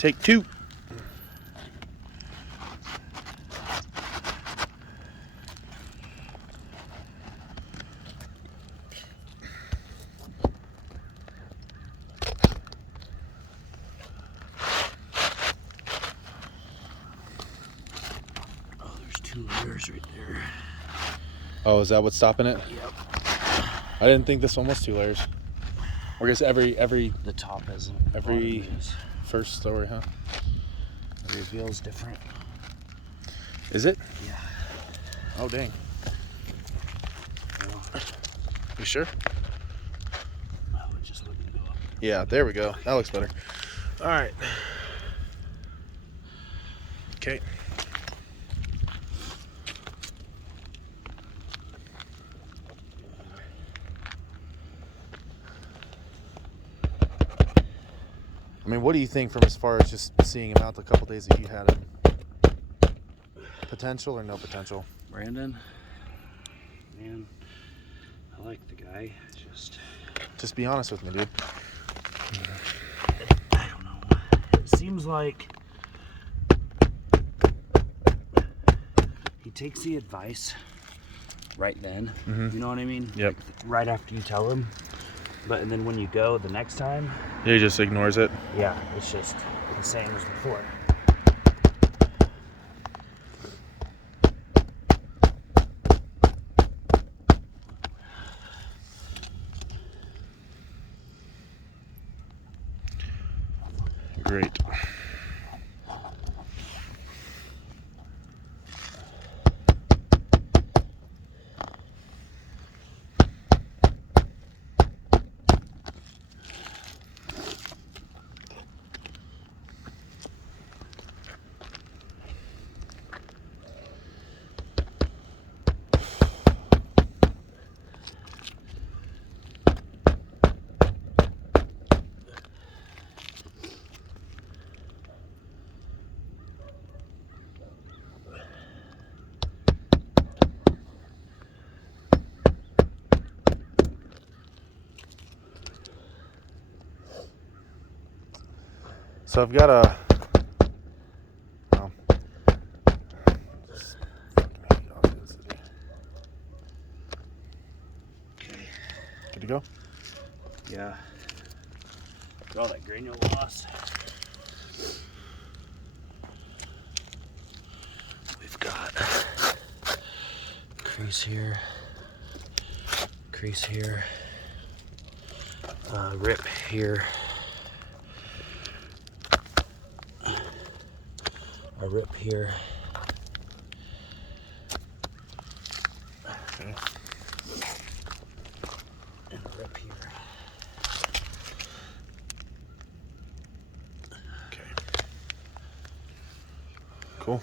Take 2. Oh, there's 2 layers right there. Oh, is that what's stopping it? Yep. I didn't think this one was 2 layers. Or I guess every The top isn't. every Is. first story, huh? The reveal is different. Is it? Yeah. Oh, dang. Well, You sure? it just wouldn't go up. Yeah, there we go. That looks better. All right. Okay. I mean, what do you think from as far as just seeing him out the couple days that you had him? Potential or no potential? Brandon, man, I like the guy. Just be honest with me, dude. I don't know. It seems like he takes the advice right then. Mm-hmm. You know what I mean? Yep. Like right after you tell him. And then when you go the next time, He just ignores it. yeah, it's just the same as before. Great. So I've got a. Well, just fucking audacity. Okay. Good to go? Yeah. Got all that granule loss. We've got crease here, rip here, a rip here. Okay. And a rip here. Okay. Cool.